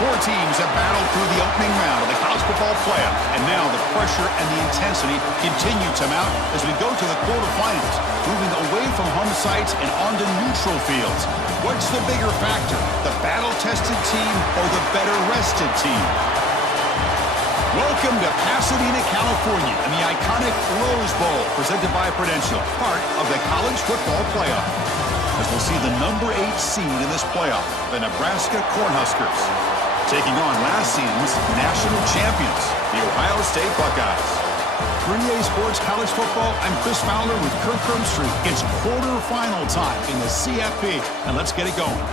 Four teams have battled through the opening round of the college football playoff, and now the pressure and the intensity continue to mount as we go to the quarterfinals, moving away from home sites and onto neutral fields. What's the bigger factor, the battle-tested team or the better-rested team? Welcome to Pasadena, California, and the iconic Rose Bowl, presented by Prudential, part of the college football playoff. As we'll see the number 8 seed in this playoff, the Nebraska Cornhuskers, taking on last season's national champions, the Ohio State Buckeyes. For EA Sports College Football, I'm Chris Fowler with Kirk Herbstreit. It's quarterfinal time in the CFP, and let's get it going.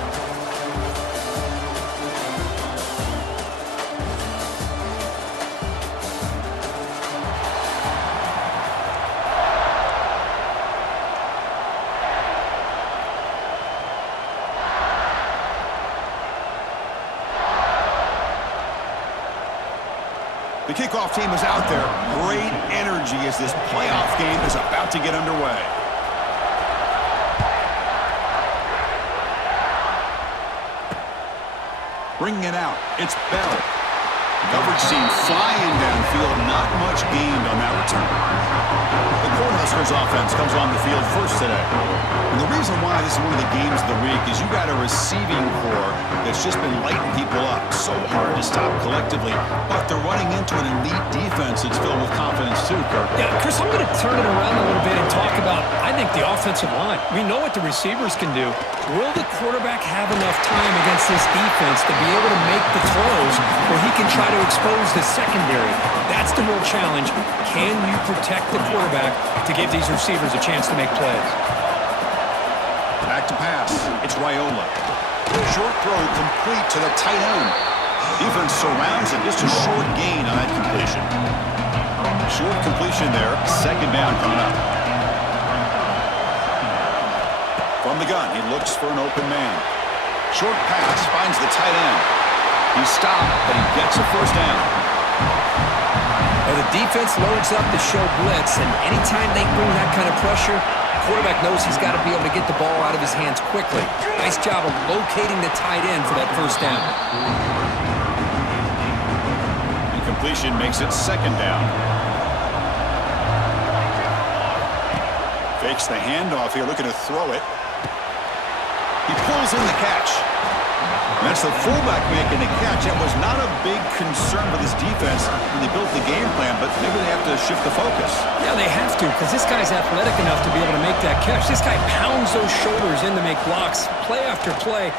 The kickoff team is out there. Great energy as this playoff game is about to get underway. Bringing it out, it's Bell. Coverage team flying downfield, not much gained on that return. The Cornhuskers offense comes on the field first today. And the reason why this is one of the games of the week is you got a receiving core that's just been lighting people up. So hard to stop collectively, but they're running into an elite defense that's filled with confidence too, Kirk. Yeah, Chris, I'm going to turn it around a little bit and talk about, I think, the offensive line. We know what the receivers can do. Will the quarterback have enough time against this defense to be able to make the throws where he can try to expose the secondary? That's the real challenge. Can you protect the quarterback to give these receivers a chance to make plays? Back to pass. It's Raiola. Short throw complete to the tight end. Defense surrounds it. Just a short gain on that completion. Short completion there. Second down coming up. From the gun, he looks for an open man. Short pass finds the tight end. He's stopped, but he gets a first down. Well, the defense loads up to show blitz, and anytime they bring that kind of pressure, the quarterback knows he's got to be able to get the ball out of his hands quickly. Nice job of locating the tight end for that first down. Incompletion makes it second down. Fakes the handoff here, looking to throw it. He pulls in the catch. That's the fullback making the catch. That was not a big concern for this defense when they built the game plan, but maybe they have to shift the focus. Yeah, they have to, because this guy's athletic enough to be able to make that catch. This guy pounds those shoulders in to make blocks, play after play.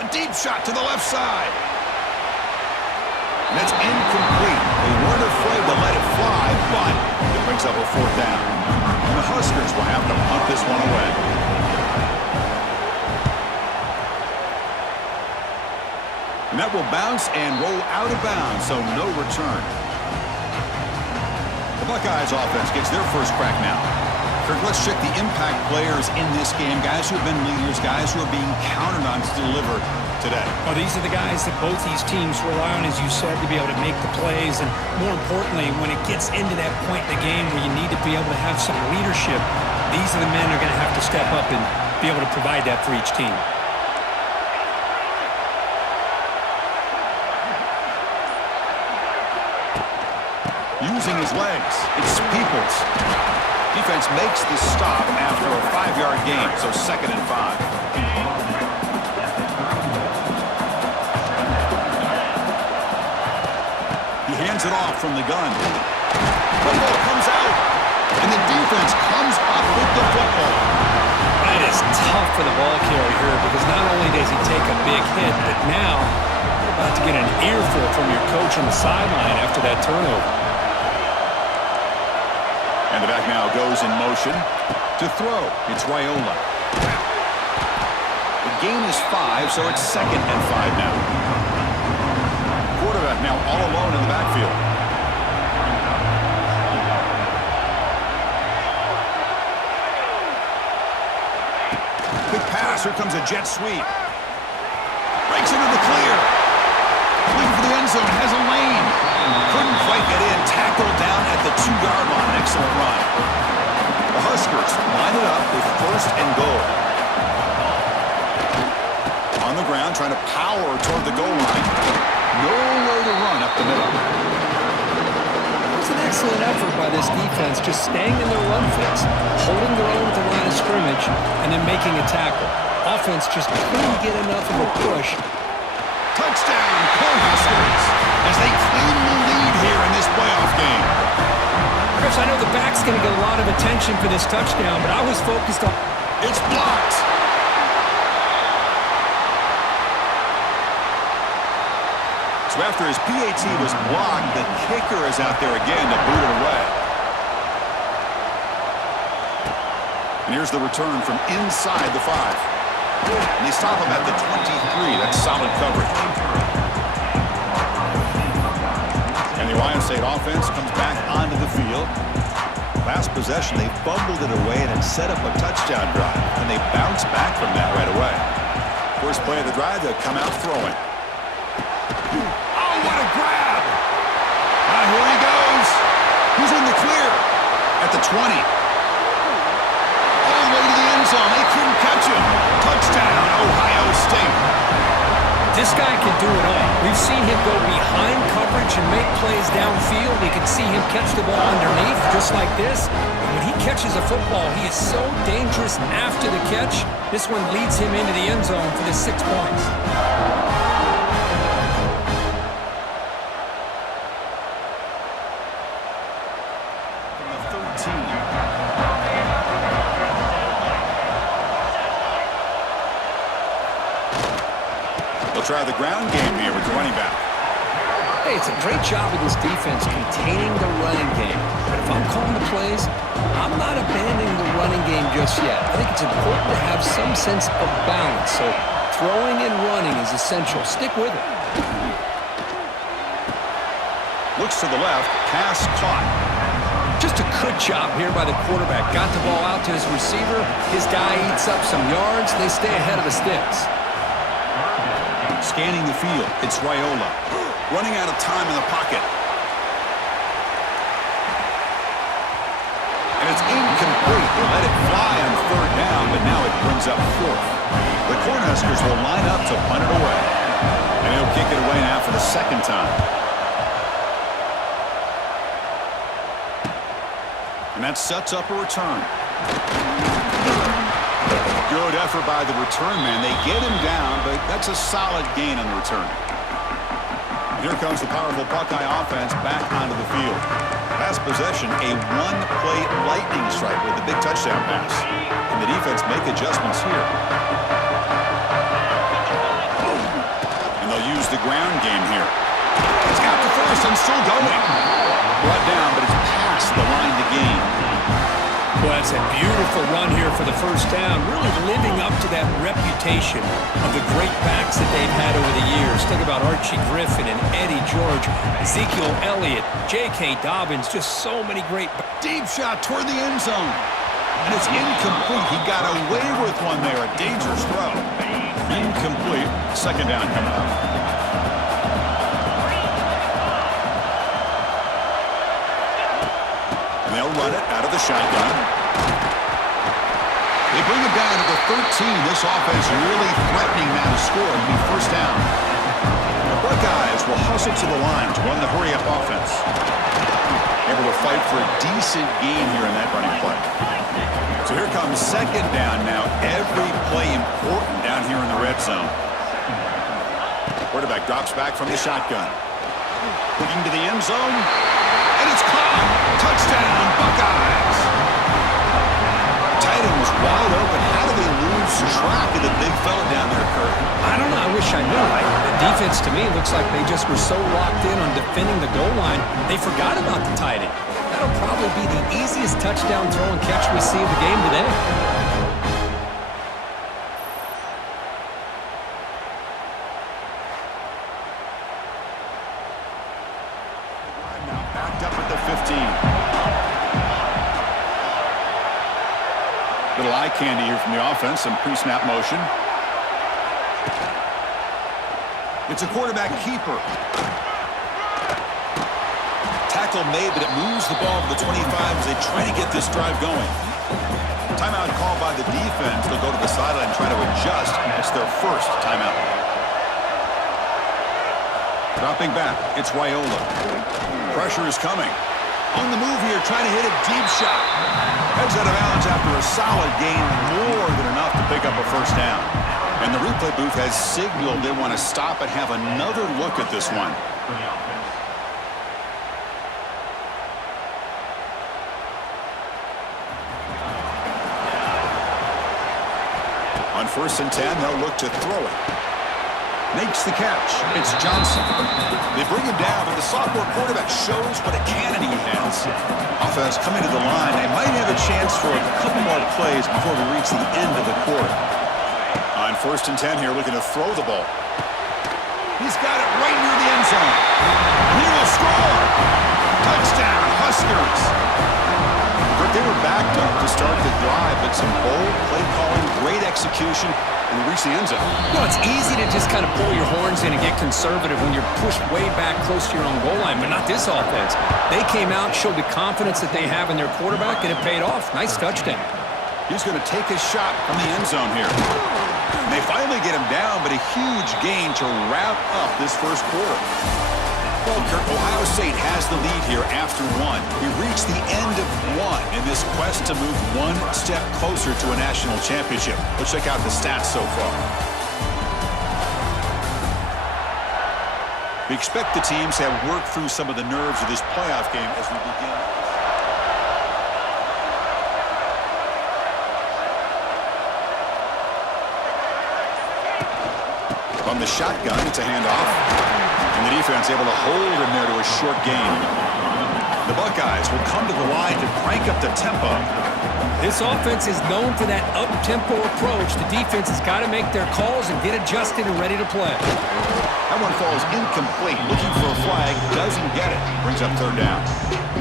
A deep shot to the left side. And that's incomplete. They weren't afraid to let it fly, but it brings up a fourth down. And the Huskers will have to punt this one away. And that will bounce and roll out of bounds, so no return. The Buckeyes offense gets their first crack now. Kirk, let's check the impact players in this game. Guys who have been leaders, guys who are being counted on to deliver today. Oh, these are the guys that both these teams rely on, as you said, to be able to make the plays. And more importantly, when it gets into that point in the game where you need to be able to have some leadership, these are the men who are going to have to step up and be able to provide that for each team. Using his legs, it's Peoples. Defense makes the stop after a 5-yard gain, so 2nd and 5. He hands it off from the gun. The ball comes out, and the defense comes up with the football. That is tough for the ball carrier here, because not only does he take a big hit, but now you're about to get an earful from your coach on the sideline after that turnover. And the back now goes in motion to throw. It's Raiola. The gain is 5, so it's 2nd and 5 now. Quarterback now all alone in the backfield. Big pass. Here comes a jet sweep. Breaks into the clear. Looking for the end zone. Has a lane. Couldn't quite get in. Tackled down at the 2-yard line. Excellent run. The Huskers line it up with 1st and goal. On the ground, trying to power toward the goal line. It's an excellent effort by this defense, just staying in their run fits, holding their own at the line of scrimmage, and then making a tackle. Offense just couldn't get enough of a push. Touchdown, Cornhuskers, as they claim the lead here in this playoff game. Chris, I know the back's going to get a lot of attention for this touchdown, but I was focused on... It's blocked. So after his PAT was blocked, the kicker is out there again to boot it away. And here's the return from inside the 5. And they stop him at the 23. That's solid coverage. And the Ohio State offense comes back onto the field. Last possession, they fumbled it away and had set up a touchdown drive. And they bounced back from that right away. First play of the drive, they'll come out throwing. Oh, what a grab! Here he goes. Who's in the clear? At the 20. All the way to the end zone. They couldn't catch him. Touchdown, Ohio State. This guy can do it all. We've seen him go behind coverage and make plays downfield. We can see him catch the ball underneath, just like this. And when he catches a football, he is so dangerous after the catch. This one leads him into the end zone for the 6 points. Try the ground game here with the running back. Hey, it's a great job of this defense containing the running game. But if I'm calling the plays, I'm not abandoning the running game just yet. I think it's important to have some sense of balance. So throwing and running is essential. Stick with it. Looks to the left. Pass caught. Just a good job here by the quarterback. Got the ball out to his receiver. His guy eats up some yards. They stay ahead of the sticks. Scanning the field, it's Raiola. Running out of time in the pocket. And it's incomplete. They let it fly on 3rd down, but now it brings up 4th. The Cornhuskers will line up to punt it away. And he'll kick it away now for the 2nd time. And that sets up a return. Good effort by the return man. They get him down, but that's a solid gain on the return. And here comes the powerful Buckeye offense back onto the field. Last possession, a 1-play lightning strike with a big touchdown pass. And the defense make adjustments here. And they'll use the ground game here. He's got the first and still going. Brought down, but it's past the line to gain. Well, that's a beautiful run here for the 1st down, really living up to that reputation of the great backs that they've had over the years. Think about Archie Griffin and Eddie George, Ezekiel Elliott, J.K. Dobbins, just so many great... Deep shot toward the end zone. And it's incomplete. He got away with one there, a dangerous throw. Incomplete. 2nd down coming up. And they'll run it out of the shotgun. They bring it down to the 13. This offense really threatening now to score and be 1st down. The Buckeyes will hustle to the line to run the hurry-up offense. Able to fight for a decent gain here in that running play. So here comes 2nd down now. Every play important down here in the red zone. Quarterback drops back from the shotgun. Looking to the end zone. And it's caught. Touchdown, Buckeyes. Tight end was wide open. How do they lose track of the big fella down there, Kurt? I don't know. I wish I knew. The defense, to me, looks like they just were so locked in on defending the goal line, they forgot about the tight end. That'll probably be the easiest touchdown throw and catch we see of the game today. Backed up at the 15. Little eye candy here from the offense. Some pre-snap motion. It's a quarterback keeper. Tackle made, but it moves the ball to the 25 as they try to get this drive going. Timeout called by the defense. They'll go to the sideline and try to adjust. It's their 1st timeout. Dropping back, it's Raiola. Pressure is coming. On the move here, trying to hit a deep shot. Heads out of bounds after a solid gain, more than enough to pick up a first down. And the replay booth has signaled they want to stop and have another look at this one. On 1st and 10, they'll look to throw it. Makes the catch. It's Johnson. They bring him down, but the sophomore quarterback shows what a cannon he has. Offense coming to the line. They might have a chance for a couple more plays before we reach the end of the quarter. On 1st and 10 here, looking to throw the ball. He's got it right near the end zone. He will score. Touchdown, Huskers. They were backed up to start the drive, but some bold play calling, great execution, and reach the end zone. Well, it's easy to just kind of pull your horns in and get conservative when you're pushed way back close to your own goal line, but not this offense. They came out, showed the confidence that they have in their quarterback, and it paid off. Nice touchdown. He's going to take a shot from the end zone here. And they finally get him down, but a huge gain to wrap up this first quarter. Well, Kirk, Ohio State has the lead here after one. We reach the end of one in this quest to move one step closer to a national championship. Let's check out the stats so far. We expect the teams to have worked through some of the nerves of this playoff game as we begin. From the shotgun, it's a handoff. And the defense able to hold him there to a short gain. The Buckeyes will come to the line to crank up the tempo. This offense is known for that up-tempo approach. The defense has got to make their calls and get adjusted and ready to play. That one falls incomplete. Looking for a flag. Doesn't get it. Brings up 3rd down.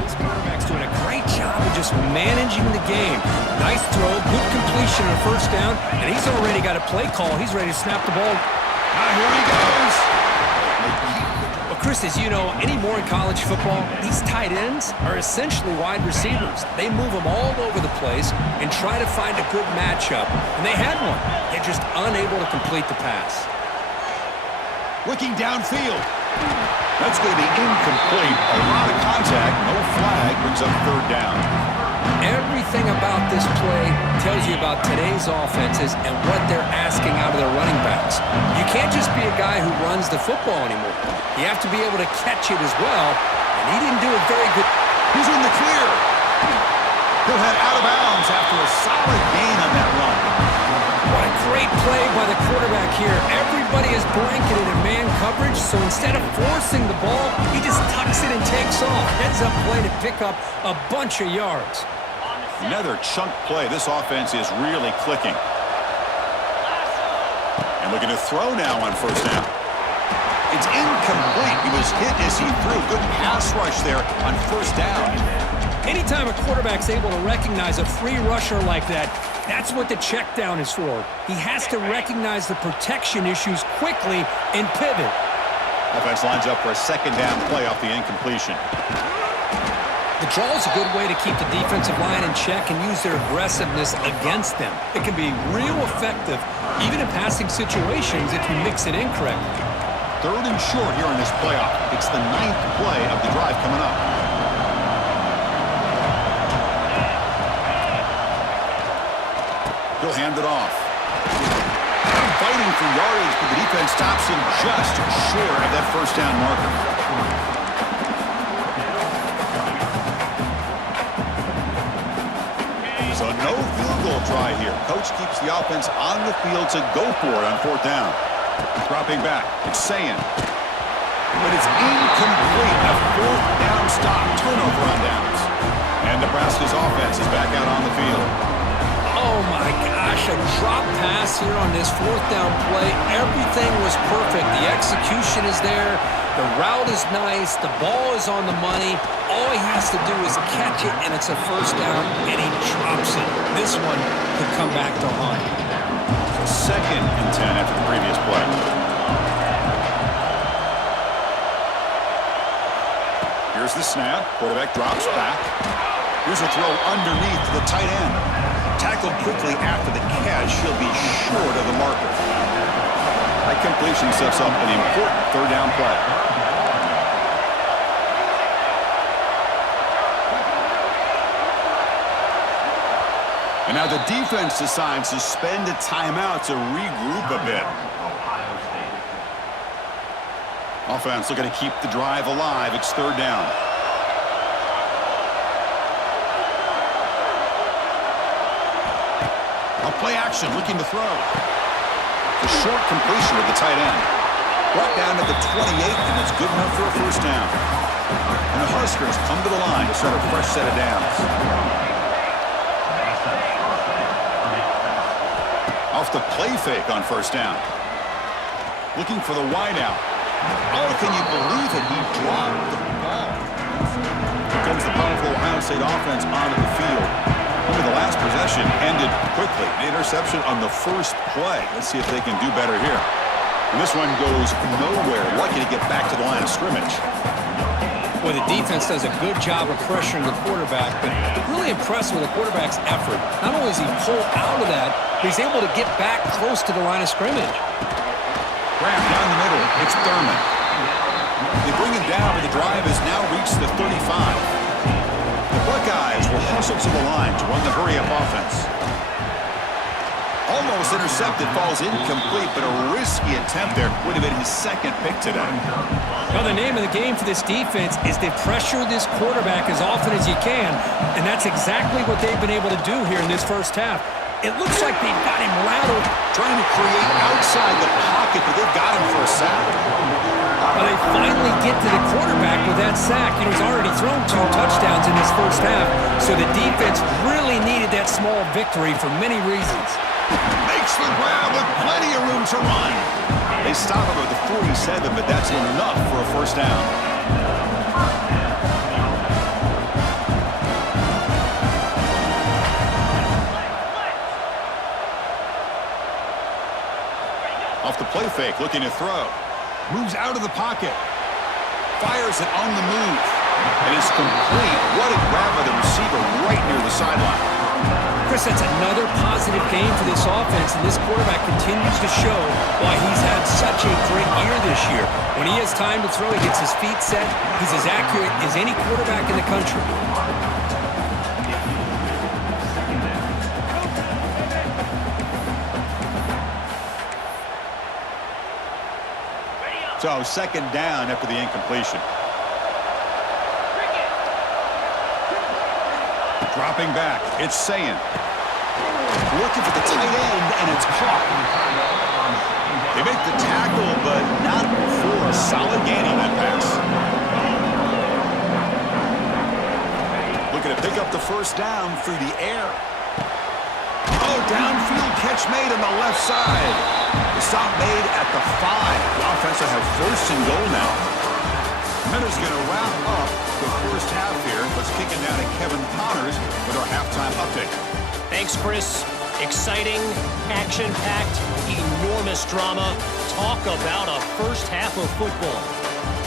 This quarterback's doing a great job of just managing the game. Nice throw, good completion on 1st down, and he's already got a play call. He's ready to snap the ball. Here he goes. Chris, as you know, anymore in college football, these tight ends are essentially wide receivers. They move them all over the place and try to find a good matchup. And they had one. They're just unable to complete the pass. Looking downfield. That's going to be incomplete. A lot of contact. No flag. Brings up 3rd down. Everything about this play tells you about today's offenses and what they're asking out of their running backs. You can't just be a guy who runs the football anymore. You have to be able to catch it as well, and he didn't do it very good. He's in the clear. He'll head out of bounds after a solid gain on that run. What a great play by the quarterback here. Everybody is blanketed in man coverage, so instead of forcing the ball, he just tucks it and takes off. Heads up play to pick up a bunch of yards. Another chunk play. This offense is really clicking. And looking to throw now on 1st down. It's incomplete. He was hit as he threw. Good pass rush there on 1st down. Anytime a quarterback's able to recognize a free rusher like that, that's what the check down is for. He has to recognize the protection issues quickly and pivot. Offense lines up for a 2nd down play off the incompletion. The draw is a good way to keep the defensive line in check and use their aggressiveness against them. It can be real effective, even in passing situations, if you mix it in correctly. 3rd and short here in this playoff. It's the 9th play of the drive coming up. He'll hand it off. Fighting for yardage, but the defense stops him just short of that 1st down marker. So no field goal try here. Coach keeps the offense on the field to go for it on 4th down. Dropping back, it's saying. But it's incomplete. A 4th down stop. Turnover on downs. And Nebraska's offense is back out on the field. Oh my gosh, a drop pass here on this 4th down play. Everything was perfect. The execution is there. The route is nice. The ball is on the money. All he has to do is catch it, and it's a 1st down, and he drops it. This one could come back to haunt. 2nd and 10 after the previous play. Here's the snap. Quarterback drops back. Here's a throw underneath the tight end. Tackled quickly after the catch. He'll be short of the marker. That completion sets up an important 3rd down play. And now the defense decides to spend a timeout to regroup a bit. Offense looking to keep the drive alive. It's third down. A play action, looking to throw. A short completion with the tight end. Brought down to the 28, and it's good enough for a first down. And the Huskers come to the line to start a fresh set of downs. Off the play fake on first down. Looking for the wideout. Oh, can you believe it? He dropped the ball. Here comes the powerful Ohio State offense onto the field. Only the last possession ended quickly. The interception on the first play. Let's see if they can do better here. And this one goes nowhere. Lucky to get back to the line of scrimmage. Well, the defense does a good job of pressuring the quarterback, but really impressed with the quarterback's effort. Not only does he pull out of that, but he's able to get back close to the line of scrimmage. Grab down the middle. It's Thurman. They bring him down, but the drive has now reached the 35. The Buckeyes will hustle to the line to run the hurry-up offense. Almost intercepted, falls incomplete, but a risky attempt there. Would have been his second pick today. Now, the name of the game for this defense is to pressure this quarterback as often as you can, and that's exactly what they've been able to do here in this first half. It looks like they've got him rattled. Trying to create outside the pocket, but they've got him for a sack. Well, they finally get to the quarterback with that sack. You know, he's already thrown 2 touchdowns in this first half, so the defense really needed that small victory for many reasons. Makes the grab with plenty of room to run. They stop him at the 47, but that's enough for a first down. Off the play fake, looking to throw. Moves out of the pocket. Fires it on the move. And it's complete. What a grab by the receiver right near the sideline. Chris, that's another positive game for this offense, and this quarterback continues to show why he's had such a great year this year. When he has time to throw, he gets his feet set. He's as accurate as any quarterback in the country. So second down after the incompletion. Dropping back, it's Sayin. Looking for the tight end, and it's caught. They make the tackle, but not for a solid gain on that pass. Looking to pick up the first down through the air. Oh, downfield catch made on the left side. The stop made at the 5. The offense will have first and goal now. Minutes going to wrap up the first half here. Let's kick it down to Kevin Connors with our halftime update. Thanks, Chris. Exciting, action-packed, enormous drama. Talk about a first half of football.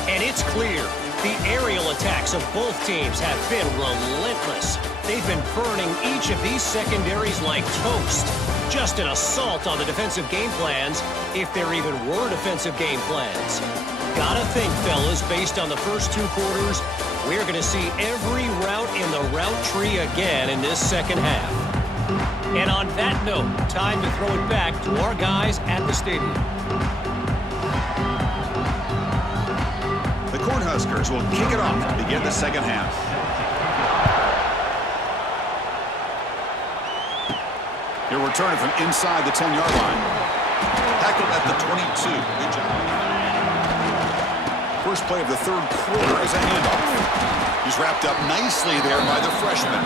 And it's clear the aerial attacks of both teams have been relentless. They've been burning each of these secondaries like toast. Just an assault on the defensive game plans, if there even were defensive game plans. Gotta think, fellas, based on the first 2 quarters, we're going to see every route in the route tree again in this second half. And on that note, time to throw it back to our guys at the stadium. The Cornhuskers will kick it off to begin the second half. He'll return it from inside the 10-yard line. Tackled at the 22. Good job. First play of the third quarter is a handoff. He's wrapped up nicely there by the freshman.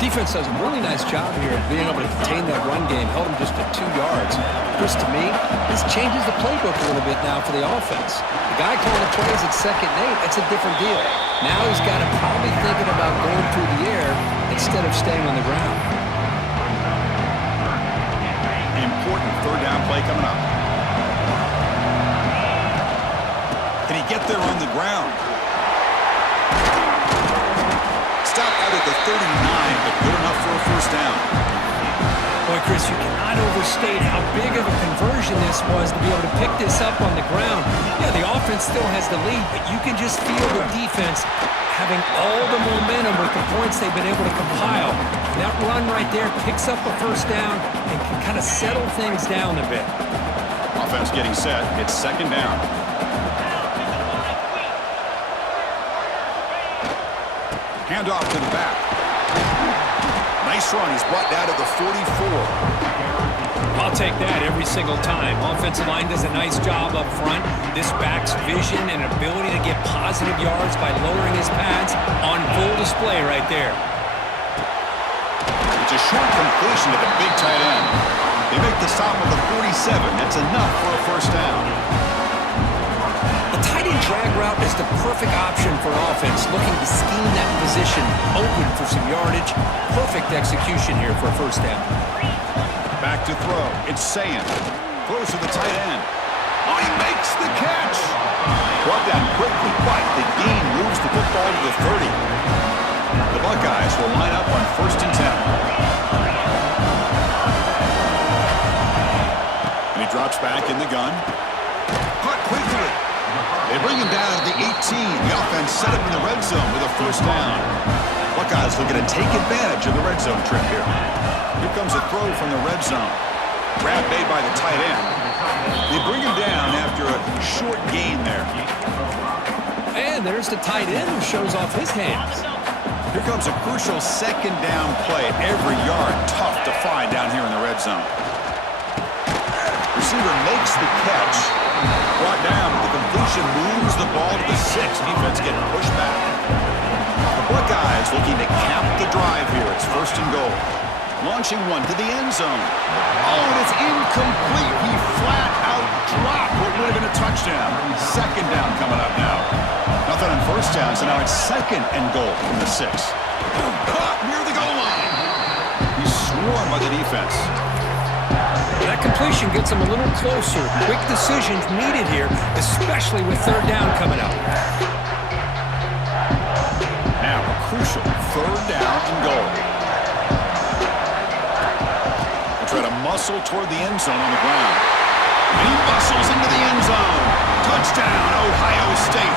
Defense does a really nice job here of being able to contain that run game. Held him just at 2 yards. Chris, to me, this changes the playbook a little bit now for the offense. The guy calling the plays at 2nd and 8, that's a different deal. Now he's got to probably thinking about going through the air instead of staying on the ground. Important third down play coming up. Can he get there on the ground? Stop out at the 39, but good enough for a first down. Boy, Chris, you cannot overstate how big of a conversion this was to be able to pick this up on the ground. Yeah, the offense still has the lead, but you can just feel the defense having all the momentum with the points they've been able to compile. And that run right there picks up a first down and can kind of settle things down a bit. Offense getting set. It's second down. Handoff to the back. Nice run. He's brought down to the 44. I'll take that every single time. Offensive line does a nice job up front. This back's vision and ability to get positive yards by lowering his pads on full display right there. It's a short completion to the big tight end. They make the stop at the 47. That's enough for a first down. The tight end drag route is the perfect option for offense, looking to scheme that position open for some yardage. Perfect execution here for a first down. Back to throw. It's Sand. Throws to the tight end. Oh, he makes the catch. Brought down quickly, but the gain moves the football to the 30. The Buckeyes will line up on 1st and 10. And he drops back in the gun. Caught quickly. They bring him down at the 18. The offense set up in the red zone with a first down. Buckeyes looking to take advantage of the red zone trip here. Here comes a throw from the red zone. Grab made by the tight end. They bring him down after a short gain there. And there's the tight end who shows off his hands. Here comes a crucial second down play. Every yard tough to find down here in the red zone. Receiver makes the catch. Brought down. The completion moves the ball to the 6. Defense getting pushed back. The Buckeyes looking to cap the drive here. It's 1st and goal. Launching one to the end zone. Oh, and it's incomplete. He flat out dropped what would have been a touchdown. Second down coming up now. Nothing on first down, so now it's 2nd and goal from the 6. Caught near the goal line. He's swarmed by the defense. That completion gets him a little closer. Quick decisions needed here, especially with 3rd down coming up. Now a crucial 3rd down and goal. Try to muscle toward the end zone on the ground. And he muscles into the end zone. Touchdown, Ohio State.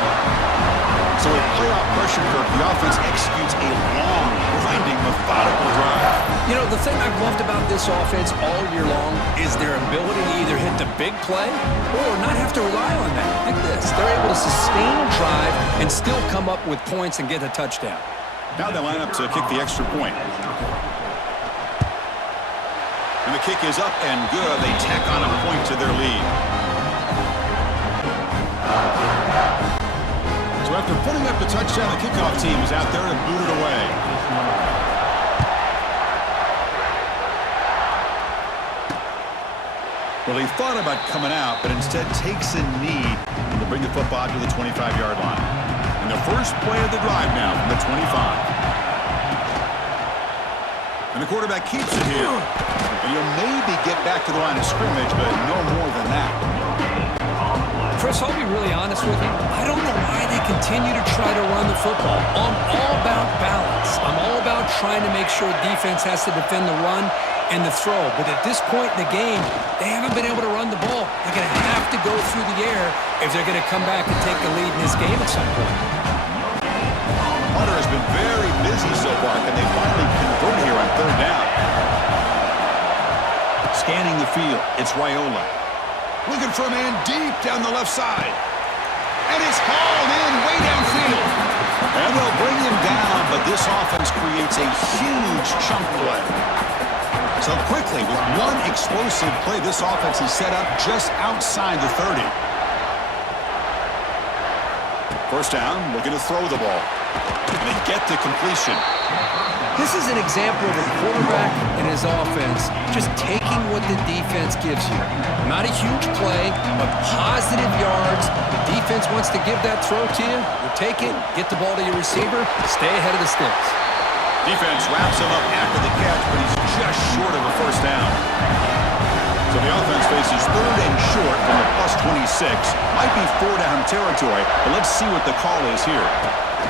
So with playoff pressure, Kirk, the offense executes a long, grinding, methodical drive. You know, the thing I've loved about this offense all year long is their ability to either hit the big play or not have to rely on that. Like this. They're able to sustain a drive and still come up with points and get a touchdown. Now they line up to kick the extra point. And the kick is up and good. They tack on a point to their lead. So after putting up the touchdown, the kickoff team is out there to boot it away. Well, he thought about coming out, but instead takes a knee to bring the football to the 25-yard line. And the first play of the drive now from the 25. And the quarterback keeps it here. And you'll maybe get back to the line of scrimmage, but no more than that. Chris, I'll be really honest with you. I don't know why they continue to try to run the football. I'm all about balance. I'm all about trying to make sure defense has to defend the run and the throw. But at this point in the game, they haven't been able to run the ball. They're going to have to go through the air if they're going to come back and take the lead in this game at some point. Hunter has been very busy so far. Can they finally convert here on 3rd down? Scanning the field, it's Raiola. Looking for a man deep down the left side. And it's hauled in way downfield. And they'll bring him down, but this offense creates a huge chunk play. So quickly, with one explosive play, this offense is set up just outside the 30. First down, looking to throw the ball. And they get to completion. This is an example of a quarterback and his offense just taking what the defense gives you. Not a huge play, but positive yards. The defense wants to give that throw to you. You take it, get the ball to your receiver, stay ahead of the sticks. Defense wraps him up after the catch, but he's just short of a first down. So the offense faces 3rd and short from the +26. Might be 4-down territory, but let's see what the call is here.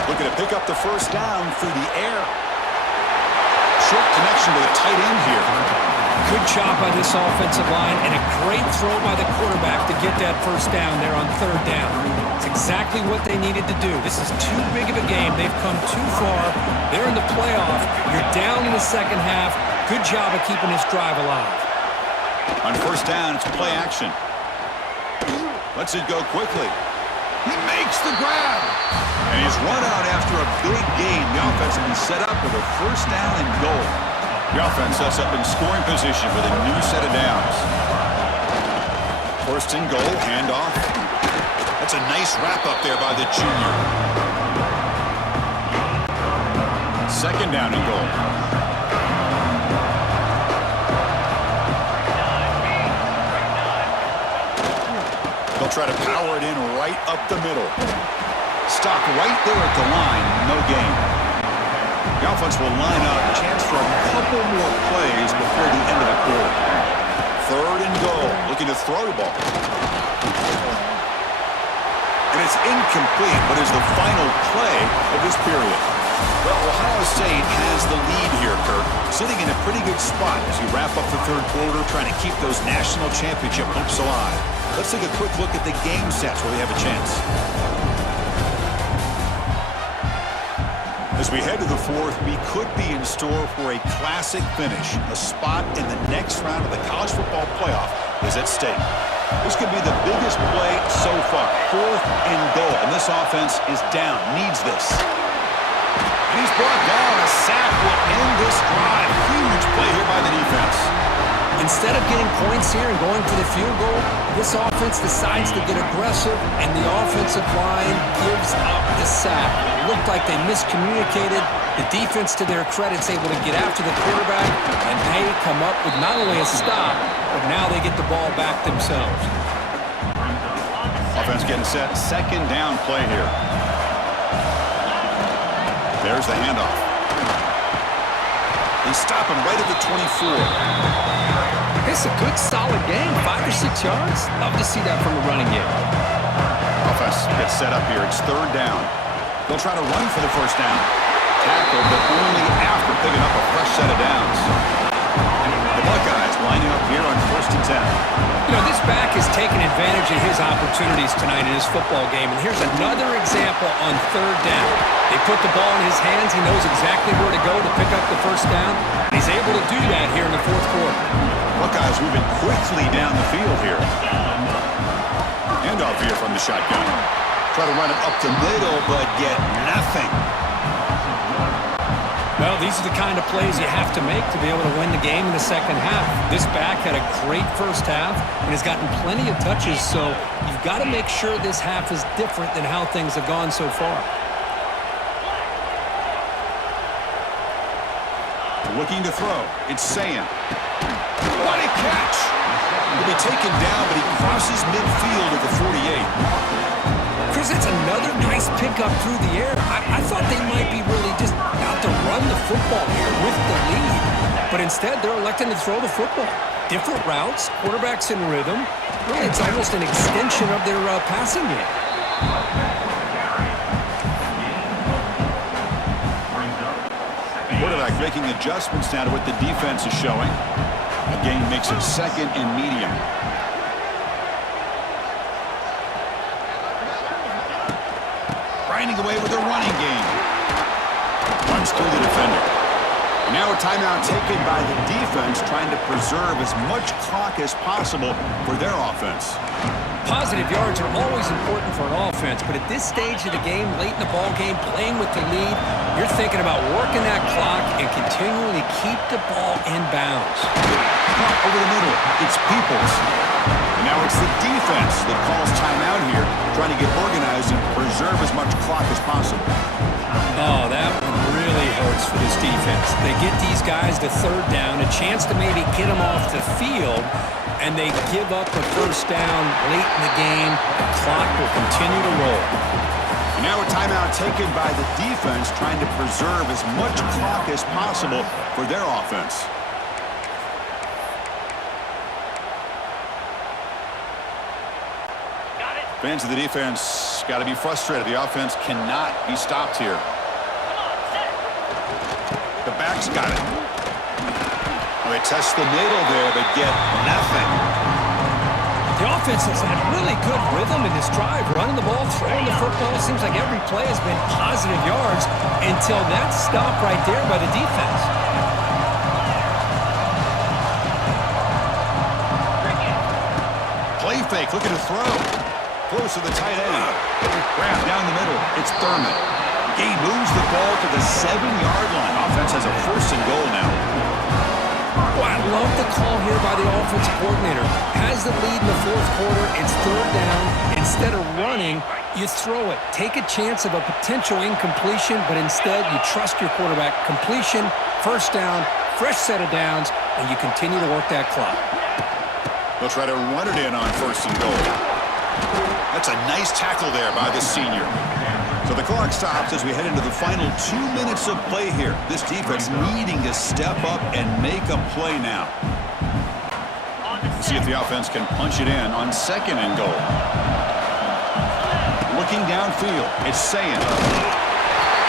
Looking to pick up the first down through the air. Short connection to the tight end here. Good job by this offensive line and a great throw by the quarterback to get that first down there on third down. It's exactly what they needed to do. This is too big of a game. They've come too far. They're in the playoff. You're down in the second half. Good job of keeping this drive alive. On first down, it's play action. Lets it go quickly. He makes the grab. And he's run out after a big gain. The offense will be set up with a first down and goal. The offense sets up in scoring position with a new set of downs. First and goal, handoff. That's a nice wrap up there by the junior. Second down and goal. They'll try to power it in right up the middle. Stop right there at the line, no gain. The offense will line up, chance for a couple more plays before the end of the quarter. Third and goal, looking to throw the ball. And it's incomplete, but is the final play of this period. Well, Ohio State has the lead here, Kirk, sitting in a pretty good spot as we wrap up the third quarter, trying to keep those national championship hopes alive. Let's take a quick look at the game sets where we have a chance. As we head to the fourth, we could be in store for a classic finish. A spot in the next round of the college football playoff is at stake. This could be the biggest play so far. Fourth and goal, and this offense is down, needs this. And he's brought down. A sack will end this drive. Huge play here by the defense. Instead of getting points here and going for the field goal, this offense decides to get aggressive, and the offensive line gives up the sack. It looked like they miscommunicated. The defense, to their credit, is able to get after the quarterback, and they come up with not only a stop, but now they get the ball back themselves. Offense getting set. Second down play here. There's the handoff. They stop him right at the 24. It's a good, solid game. 5 or 6 yards. Love to see that from the running game. Offense gets set up here. It's third down. They'll try to run for the first down. Tackled, but only after picking up a fresh set of downs. The Buckeyes lining up here on first and 10. You know, this back is taking advantage of his opportunities tonight in his football game. And here's another example on third down. They put the ball in his hands. He knows exactly where to go to pick up the first down. And he's able to do that here in the fourth quarter. Buckeyes moving quickly down the field here. Handoff here from the shotgun. Try to run it up the middle, but get nothing. Well, these are the kind of plays you have to make to be able to win the game in the second half. This back had a great first half and has gotten plenty of touches, so you've got to make sure this half is different than how things have gone so far. Looking to throw. It's Sayan. What a catch! He'll be taken down, but he crosses midfield at the 48. Chris, it's another nice pickup through the air. I thought they might be really just out to run the football here with the lead. But instead, they're electing to throw the football. Different routes, quarterbacks in rhythm. Really, it's almost an extension of their passing game. Quarterback making adjustments now to what the defense is showing. The game makes it second and medium. Grinding away with a running game. Runs through the defender. And now a timeout taken by the defense, trying to preserve as much clock as possible for their offense. Positive yards are always important for an offense, but at this stage of the game, late in the ball game, playing with the lead, you're thinking about working that clock and continuing to keep the ball in bounds. Pump over the middle. It's Peoples. And now it's the defense that calls timeout here, trying to get organized and preserve as much clock as possible. Oh, that one really hurts for this defense. They get these guys to third down, a chance to maybe get them off the field, and they give up a first down late in the game. The clock will continue to roll. And now a timeout taken by the defense, trying to preserve as much clock as possible for their offense. Fans of the defense got to be frustrated. The offense cannot be stopped here. The back's got it. They test the middle there, but get nothing. The offense has had really good rhythm in this drive, running the ball, throwing the football. Seems like every play has been positive yards until that stop right there by the defense. Play fake, looking to throw. Close to the tight end. Grab down the middle. It's Thurman. He moves the ball to the 7-yard line. Offense has a 1st and goal now. Oh, I love the call here by the offensive coordinator. Has the lead in the 4th quarter. It's 3rd down. Instead of running, you throw it. Take a chance of a potential incompletion, but instead you trust your quarterback. Completion, 1st down, fresh set of downs, and you continue to work that clock. They'll try to run it in on 1st and goal. That's a nice tackle there by the senior. So the clock stops as we head into the final 2 minutes of play here. This defense needing to step up and make a play now. See if the offense can punch it in on 2nd and goal. Looking downfield, it's saying,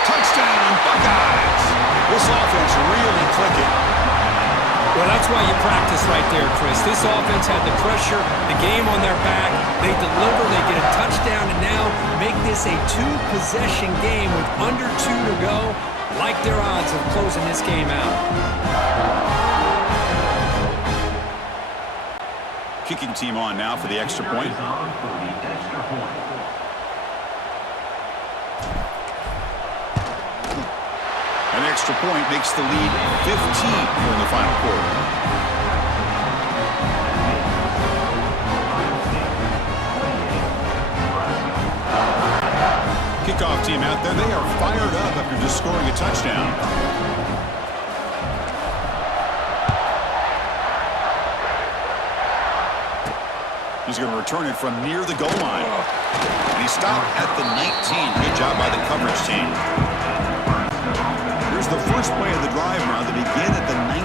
touchdown, Buckeyes! This offense really clicking. Well, that's why you practice right there, Chris. This offense had the pressure, the game on their back. They deliver, they get a touchdown, and now make this a 2-possession game with under 2 to go. Like their odds of closing this game out. Kicking team on now for the extra point. An extra point makes the lead 15 here in the final quarter. Kickoff team out there. They are fired up after just scoring a touchdown. He's going to return it from near the goal line. And he stopped at the 19. Good job by the coverage team. Here's the first play of the drive now. They begin at the 19.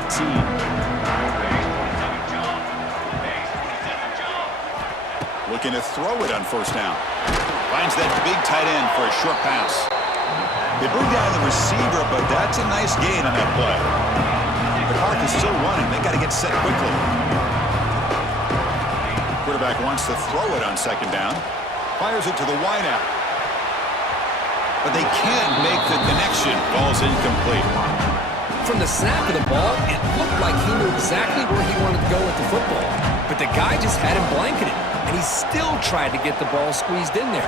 Looking to throw it on 1st down. Finds that big tight end for a short pass. They bring down the receiver, but that's a nice gain on that play. The clock is still running. They got to get set quickly. Quarterback wants to throw it on 2nd down. Fires it to the wideout. But they can't make the connection. Ball's incomplete. From the snap of the ball, it looked like he knew exactly where he wanted to go with the football. But the guy just had him blanketed, and he still tried to get the ball squeezed in there.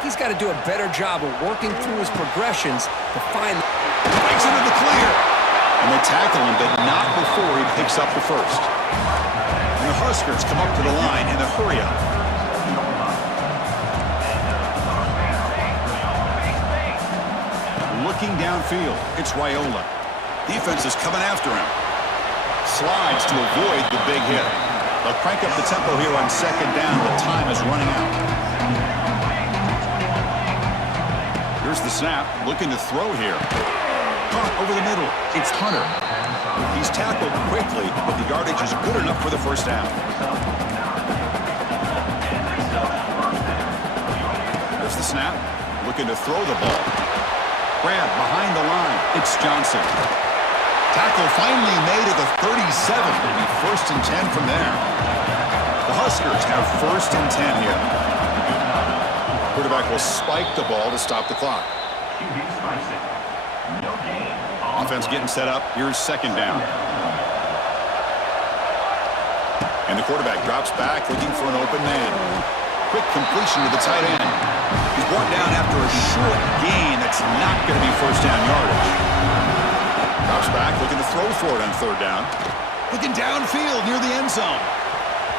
He's got to do a better job of working through his progressions to find... Breaks into the clear. And they tackle him, but not before he picks up the 1st. And the Huskers come up to the line in a hurry-up. Looking downfield, it's Raiola. Defense is coming after him. Slides to avoid the big hit. They'll crank up the tempo here on 2nd down. The time is running out. Here's the snap. Looking to throw here. Caught over the middle. It's Hunter. He's tackled quickly, but the yardage is good enough for the 1st down. There's the snap. Looking to throw the ball. Grab behind the line. It's Johnson. Tackle finally made at the 37. It'll be 1st and 10 from there. The Huskers have 1st and 10 here. Quarterback will spike the ball to stop the clock. Offense getting set up. Here's 2nd down. And the quarterback drops back looking for an open man. Quick completion to the tight end. He's brought down after a short gain. That's not going to be 1st down yardage. Drops back, looking to throw for it on 3rd down. Looking downfield near the end zone.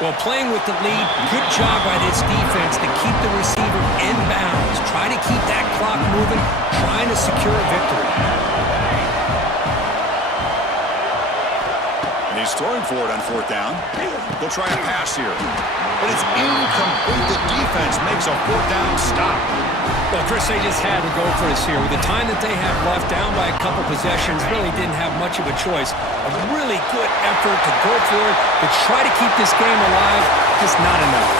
Well, playing with the lead, good job by this defense to keep the receiver in bounds. Try to keep that clock moving, trying to secure a victory. And he's throwing for it on 4th down. They'll try a pass here. But it's incomplete. The defense makes a 4th down stop. Well, Chris, they just had to go for this here. With the time that they have left, down by a couple possessions, really didn't have much of a choice. A really good effort to go for it, to try to keep this game alive, just not enough.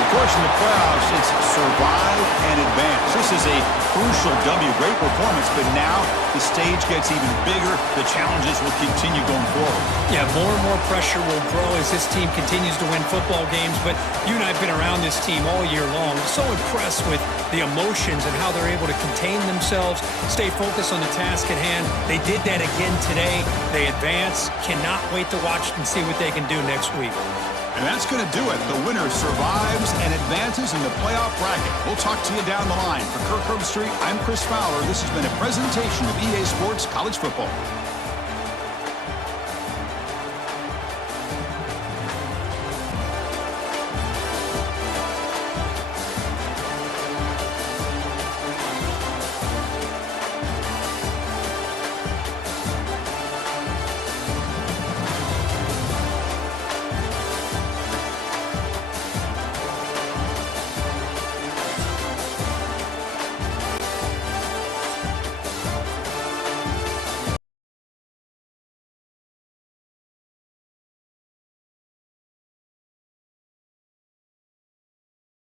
Of course, in the playoffs, it's survive and advance. This is a crucial W. Great performance, but now the stage gets even bigger. The challenges will continue going forward. Yeah, more and more pressure will grow as this team continues to win football games, but you and I have been around this team all year long. So impressed with the emotions and how they're able to contain themselves, stay focused on the task at hand. They did that again today. They advance. Cannot wait to watch and see what they can do next week. And that's going to do it. The winner survives and advances in the playoff bracket. We'll talk to you down the line. For Kirk Herbstreit, I'm Chris Fowler. This has been a presentation of EA Sports College Football.